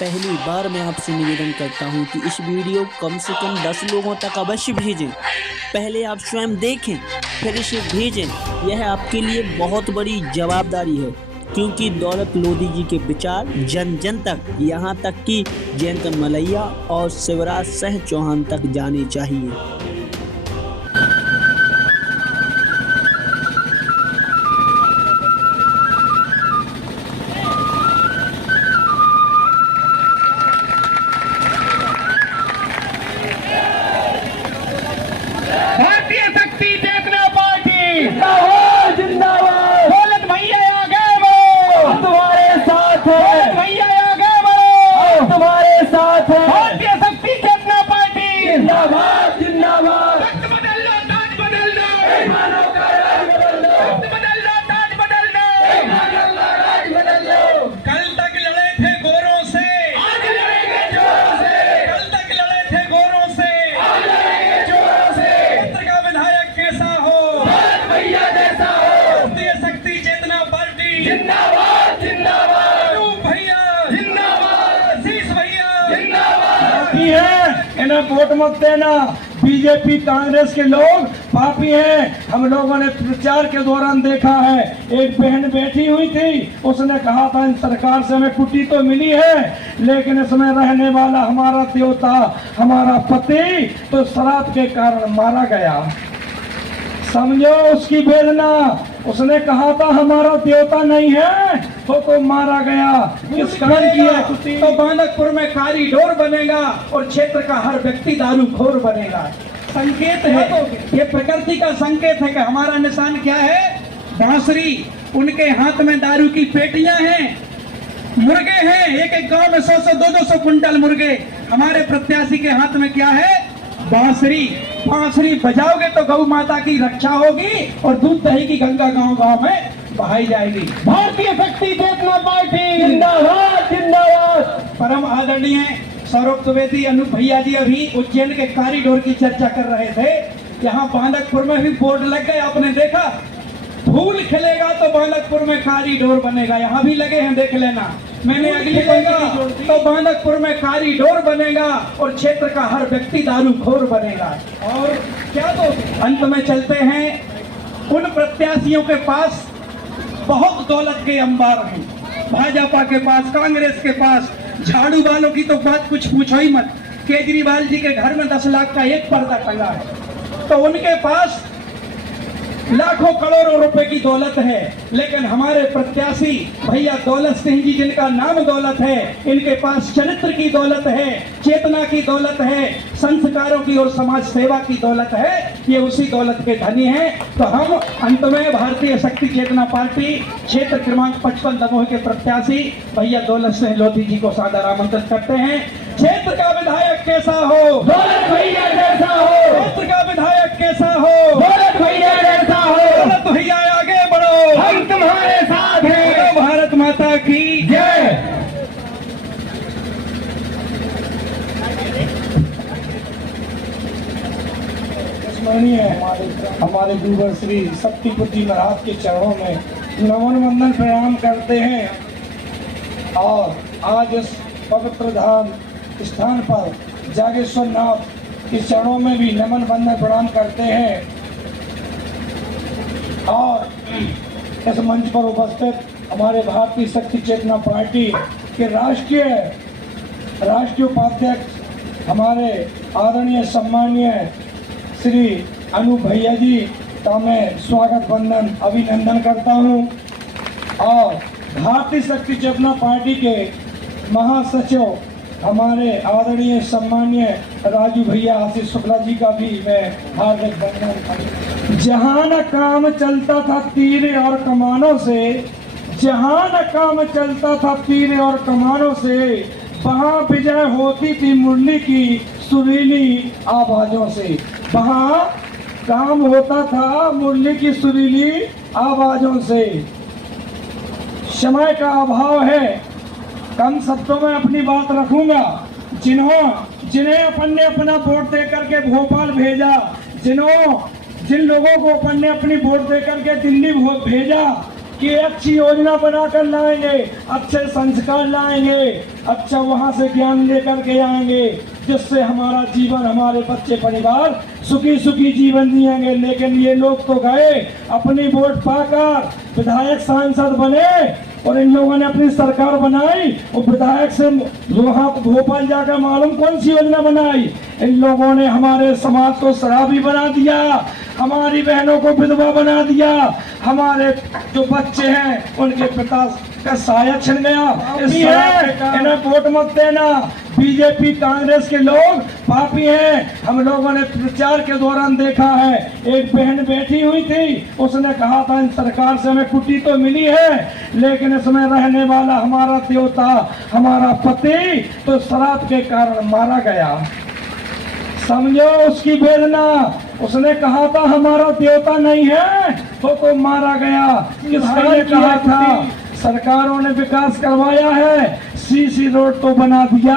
पहली बार मैं आपसे निवेदन करता हूं कि इस वीडियो कम से कम 10 लोगों तक अवश्य भेजें। पहले आप स्वयं देखें फिर इसे भेजें। यह आपके लिए बहुत बड़ी जवाबदारी है, क्योंकि दौलत लोधी जी के विचार जन जन तक, यहाँ तक कि जयंत मलैया और शिवराज सिंह चौहान तक जाने चाहिए। भारतीय शक्ति चेतना पार्टी जिंदाबाद जिंदाबाद। दौलत भैया आगे बढ़ो, तुम्हारे साथ है। दौलत भैया आगे बढ़ो, तुम्हारे साथ है। भारतीय शक्ति चेतना पार्टी जिंदाबाद जिंदाबाद। वक्त बदल लो, ताज बदल दो, मानव का राज बदल दो। वक्त बदल लो, ताज बदल दो, मानव का राज बदल दो। कल तक लड़े थे गोरों से, आज लड़ेंगे जोरों से। कल तक लड़े थे गोरों से, आज लड़ेंगे जोरों से। क्षेत्र का विधायक कैसा हो, दौलत भैया जैसा हो। भारतीय शक्ति चेतना पार्टी जिंदाबाद जिंदाबाद। अनूप भैया जिंदाबाद, आशीष भैया जिंदाबाद। पापी है, इन्हें वोट मत देना। बीजेपी कांग्रेस के लोग पापी हैं। हम लोगों ने प्रचार के दौरान देखा है, एक बहन बैठी हुई थी, उसने कहा था इन सरकार से हमें कुटी तो मिली है, लेकिन इसमें रहने वाला हमारा देवता, हमारा पति तो शराब के कारण मारा गया। समझो उसकी वेदना। उसने कहा था हमारा देवता नहीं है तो मारा गया। किस कारण किया कुटी? तो बांदकपुर में कॉरिडोर बनेगा और क्षेत्र का हर व्यक्ति दारूखोर बनेगा। संकेत है, ये प्रकृति का संकेत है कि हमारा निशान क्या है, बांसुरी। उनके हाथ में दारू की पेटियां हैं, मुर्गे हैं, एक एक गांव में 100-100, 200 कुंटल मुर्गे। हमारे प्रत्याशी के हाथ में क्या है, बांसुरी। बांसुरी बजाओगे तो गौ माता की रक्षा होगी और दूध दही की गंगा गांव गांव में बहाई जाएगी। भारतीय शक्ति चेतना पार्टी जिंदाबाद जिंदाबाद। परम आदरणीय सौरभ द्विवेदी, अनूप भैया जी अभी उज्जैन के कॉरिडोर की चर्चा कर रहे थे। यहाँ बांदकपुर में भी बोर्ड लग गए, आपने देखा। फूल खिलेगा तो बांदकपुर में कॉरिडोर बनेगा, यहाँ भी लगे हैं, देख लेना। मैंने अगली पंक्ति तो बांदकपुर में कॉरिडोर बनेगा और क्षेत्र का हर व्यक्ति दारूखोर बनेगा। और क्या तो अंत में चलते हैं उन प्रत्याशियों के पास बहुत दौलत के अंबार हैं। भाजपा के पास, कांग्रेस के पास, झाड़ू वालों की तो बात कुछ पूछो ही मत। केजरीवाल जी के घर में 10 लाख का एक पर्दा टंगा है, तो उनके पास लाखों करोड़ों रुपए की दौलत है। लेकिन हमारे प्रत्याशी भैया दौलत सिंह जी, जिनका नाम दौलत है, इनके पास चरित्र की दौलत है, चेतना की दौलत है, संस्कारों की और समाज सेवा की दौलत है। ये उसी दौलत के धनी हैं। तो हम अंत में भारतीय शक्ति चेतना पार्टी क्षेत्र क्रमांक 55 दमोह के प्रत्याशी भैया दौलत सिंह लोधी जी को सादर आमंत्रित करते हैं। क्षेत्र का विधायक कैसा हो, दौलत भैया जैसा हो। क्षेत्र का विधायक कैसा हो, दौलत भैया जैसा हो। दौलत भैया आगे बढ़ो, हम तुम्हारे साथ हैं। भारत माता की जय। हमारे गुरुवर श्री शक्तिपति महाराज के चरणों में नमन वंदन प्रणाम करते हैं। और आज इस पवित्र धाम स्थान पर जागेश्वर नाथ के चरणों में भी नमन वंदन प्रणाम करते हैं। और इस मंच पर उपस्थित हमारे भारतीय शक्ति चेतना पार्टी के राष्ट्रीय उपाध्यक्ष हमारे आदरणीय सम्मानीय श्री अनूप भैया जी का मैं स्वागत वंदन अभिनंदन करता हूं। और भारतीय शक्ति चेतना पार्टी के महासचिव हमारे आदरणीय सम्मानीय राजू भैया आशीष शुक्ला जी का भी मैं हार्दिक वंदन। जहां न काम चलता था तीर और कमानों से, जहां न काम चलता था तीर और कमानों से, वहां विजय होती थी मुरली की सुरीली आवाजों से। वहां काम होता था मुरली की सुरीली आवाजों से। समय का अभाव है, कम शब्दों में अपनी बात रखूंगा। जिन्हें अपन ने अपना वोट दे करके भोपाल भेजा, जिन लोगों को अपन ने अपनी वोट दे करके दिल्ली भेजा, कि अच्छी योजना बनाकर लाएंगे, अच्छे संस्कार लाएंगे, अच्छा वहां से ज्ञान लेकर के आएंगे, जिससे हमारा जीवन, हमारे बच्चे परिवार सुखी सुखी जीवन जिएंगे। लेकिन ये लोग तो गए अपनी वोट पाकर विधायक सांसद बने और इन लोगों ने अपनी सरकार बनाई और विधायक से वहां भोपाल जाकर मालूम कौन सी योजना बनाई। इन लोगों ने हमारे समाज को शराबी बना दिया, हमारी बहनों को विधवा बना दिया, हमारे जो बच्चे हैं उनके पिता का साया छिन गया। इन्हें वोट मत देना। बीजेपी कांग्रेस के लोग पापी हैं। हम लोगों ने प्रचार के दौरान देखा है, एक बहन बैठी हुई थी, उसने कहा था इन सरकार से हमें कुटी तो मिली है, लेकिन इसमें रहने वाला हमारा देवता, हमारा पति तो शराब के कारण मारा गया। समझो उसकी वेदना। उसने कहा था हमारा देवता नहीं है तो मारा गया। किसका ये कहा था? सरकारों ने विकास करवाया है, सीसी रोड तो बना दिया,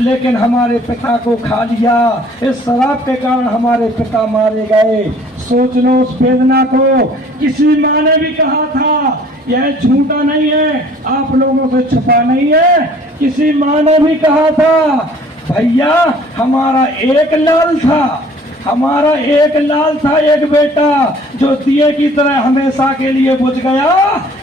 लेकिन हमारे पिता को खा लिया। इस शराब के कारण हमारे पिता मारे गए। सोच लो उस वेदना को। किसी माँ ने भी कहा था, यह झूठा नहीं है, आप लोगों से छुपा नहीं है, किसी माँ ने भी कहा था भैया हमारा एक लाल था, हमारा एक लाल था, एक बेटा जो दिए की तरह हमेशा के लिए बुझ गया।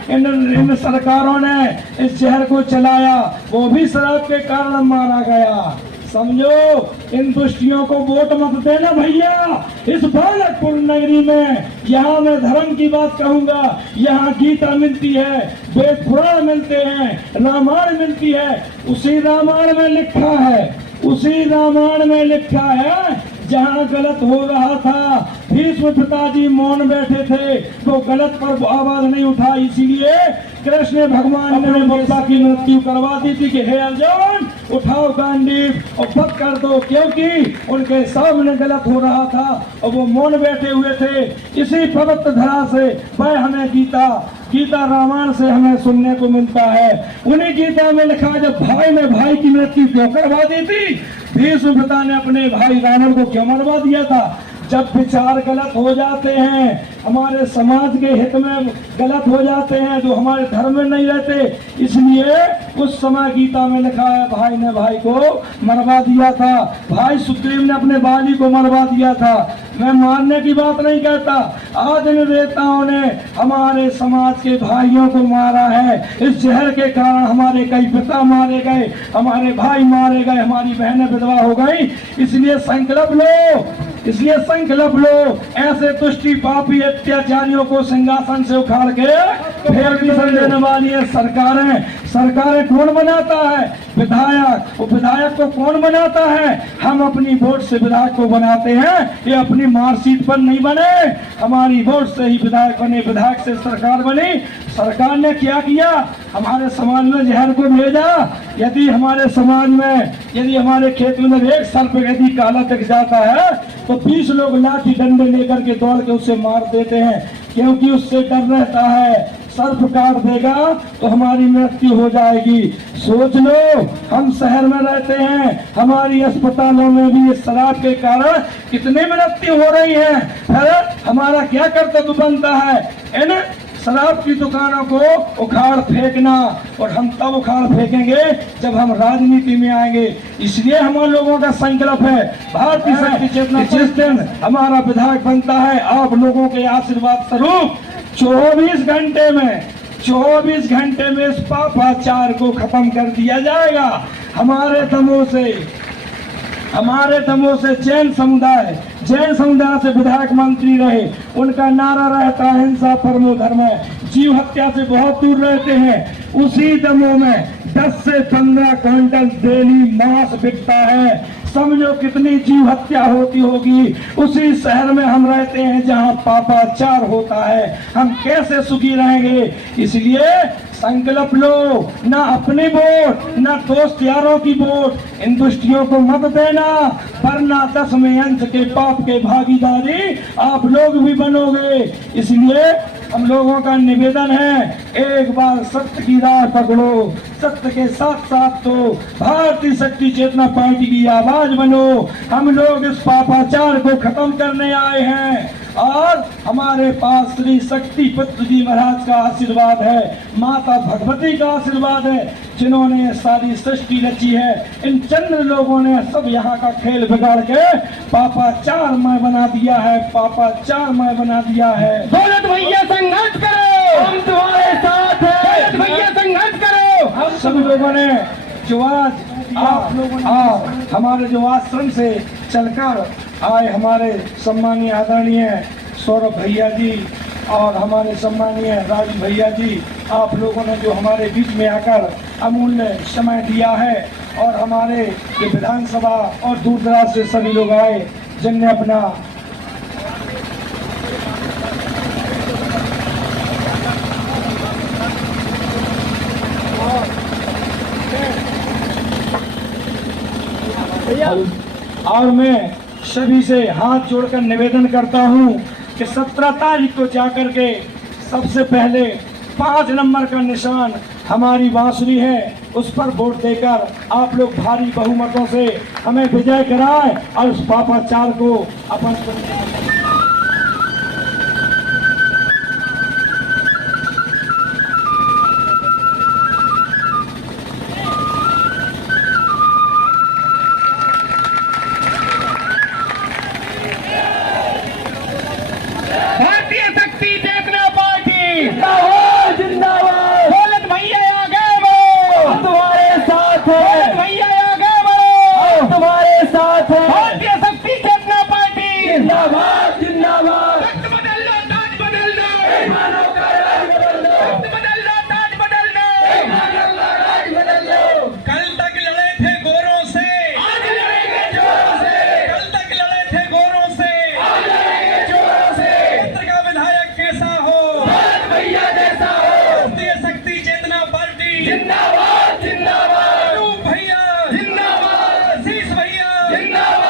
इन सरकारों ने इस शहर को चलाया, वो भी शराब के कारण मारा गया। समझो, इन दुष्टियों को वोट मत देना भैया। इस बालकपुर नगरी में, यहाँ मैं धर्म की बात कहूंगा, यहाँ गीता मिलती है, वेद पुराण मिलते हैं, रामायण मिलती है। उसी रामायण में लिखा है, उसी रामायण में लिखा है जहाँ गलत हो रहा था भीष्म पिताजी मौन बैठे थे, वो गलत पर आवाज नहीं उठाई। इसीलिए कृष्ण भगवान ने बप्पा की मृत्यु करवा दी थी कि हे अर्जुन उठाओ गांडीव और पक कर दो, क्योंकि उनके सामने गलत हो रहा था और वो मौन बैठे हुए थे। इसी पवित्र धरा से वह हमें गीता रामायण से हमें सुनने को मिलता है। उन्हीं गीता में लिखा, जब भाई ने भाई की मृत्यु क्यों करवा दी थी, भीष्म पिता ने अपने भाई रावण को क्यों मरवा दिया था। जब विचार गलत हो जाते हैं, हमारे समाज के हित में गलत हो जाते हैं, जो हमारे धर्म में नहीं रहते, इसलिए उस समय गीता में लिखा है भाई ने भाई को मरवा दिया था। भाई सुग्रीव ने अपने बाली को मरवा दिया था। मैं मारने की बात नहीं कहता, आज इन नेताओं ने हमारे समाज के भाइयों को मारा है। इस जहर के कारण हमारे कई पिता मारे गए, हमारे भाई मारे गए, हमारी बहनें विधवा हो गई। इसलिए संकल्प लो, ऐसे दुष्टी पापी अत्याचारियों को सिंहासन से उखाड़ के फिर भी देने वाली है सरकारें कौन बनाता है? विधायक। वो विधायक को कौन बनाता है? हम अपनी वोट से विधायक को बनाते हैं, ये अपनी मार्कशीट पर नहीं बने, हमारी वोट से ही विधायक बने, विधायक से सरकार बनी। सरकार ने क्या किया? हमारे समाज में जहर को भेजा। यदि हमारे समाज में, यदि हमारे खेत में एक सर्प यदि काला दिख जाता है तो 20 लोग लाठी डंडे लेकर के दौड़ के उसे मार देते हैं, क्योंकि उससे डर रहता है सर्प काट देगा तो हमारी मृत्यु हो जाएगी। सोच लो, हम शहर में रहते हैं, हमारी अस्पतालों में भी इस शराब के कारण कितनी मृत्यु हो रही है। फिर हमारा क्या कर्तव्य बनता है? इन शराब की दुकानों को उखाड़ फेंकना, और हम तब उखाड़ फेंकेंगे जब हम राजनीति में आएंगे। इसलिए हम लोगों का संकल्प है, भारतीय शक्ति चेतना, जिस दिन हमारा विधायक बनता है, आप लोगों के आशीर्वाद स्वरूप 24 घंटे में इस पापाचार को खत्म कर दिया जाएगा। हमारे दमों से जैन समुदाय से विधायक मंत्री रहे, उनका नारा रहता है हिंसा परमो धर्म, जीव हत्या से बहुत दूर रहते हैं। उसी दमों में 10 से 15 क्विंटल डेली मांस बिकता है। समझो कितनी जीव हत्या होती होगी। उसी शहर में हम रहते हैं जहां पापाचार होता है, हम कैसे सुखी रहेंगे? इसलिए संकल्प लो, ना अपनी वोट ना दोस्त यारों की वोट इन दुष्टियों को मत देना, वरना 10वें अंश के पाप के भागीदारी आप लोग भी बनोगे। इसलिए हम लोगों का निवेदन है, एक बार सत्य की राह पकड़ो, सत्य के साथ साथ तो भारतीय शक्ति चेतना पार्टी की आवाज बनो। हम लोग इस पापाचार को खत्म करने आए हैं और हमारे पास श्री शक्ति पुत्र जी महाराज का आशीर्वाद है, माता भगवती का आशीर्वाद है, जिन्होंने ये सारी सृष्टि रची है। इन चंद्र लोगों ने सब यहाँ का खेल बिगाड़ के पापा चारमय बना दिया है, पापा चारमय बना दिया है। दौलत भैया संघर्ष करो, हम तुम्हारे साथ हैं। दौलत भैया संघर्ष करो। हम सब लोगों ने जो आज हमारे जो आश्रम से चलकर आए, हमारे सम्मानीय आदरणीय सौरभ भैया जी और हमारे सम्मानीय राजू भैया जी, आप लोगों ने जो हमारे बीच में आकर अमूल्य समय दिया है, और हमारे जो विधानसभा और दूर दराज से सभी लोग आए जिनने अपना और मैं सभी से हाथ जोड़कर निवेदन करता हूं कि 17 तारीख को जाकर के सबसे पहले 5 नंबर का निशान हमारी बांसुरी है, उस पर वोट देकर आप लोग भारी बहुमतों से हमें विजय कराएं और उस पापा चार को अपन भारतीय शक्ति चेतना पार्टी जिंदाबाद जिंदाबाद। दौलत भैया आगे बढ़ो, तुम्हारे साथ दौलत है, भैया आगे बढ़ो। तुम्हारे साथ है। भारतीय शक्ति चेतना पार्टी जिंदाबाद जिंदाबाद। वक्त बदल दो, ताज बदल दो, मानव का राज बदल दो, वक्त बदल दो, ताज बदल दो। मानव का राज बदल दो। कल तक लड़े थे गोरों से, आज लड़ेंगे जोरों से, कल तक लड़े थे गोरों से, आज लड़ेंगे जोरों से। क्षेत्र का विधायक कैसा हो, दौलत भैया जैसा हो। भारतीय शक्ति चेतना पार्टी जिंदाबाद जिंदाबाद। अनूप भैया जिंदाबाद आशीष भैया जिंदाबाद।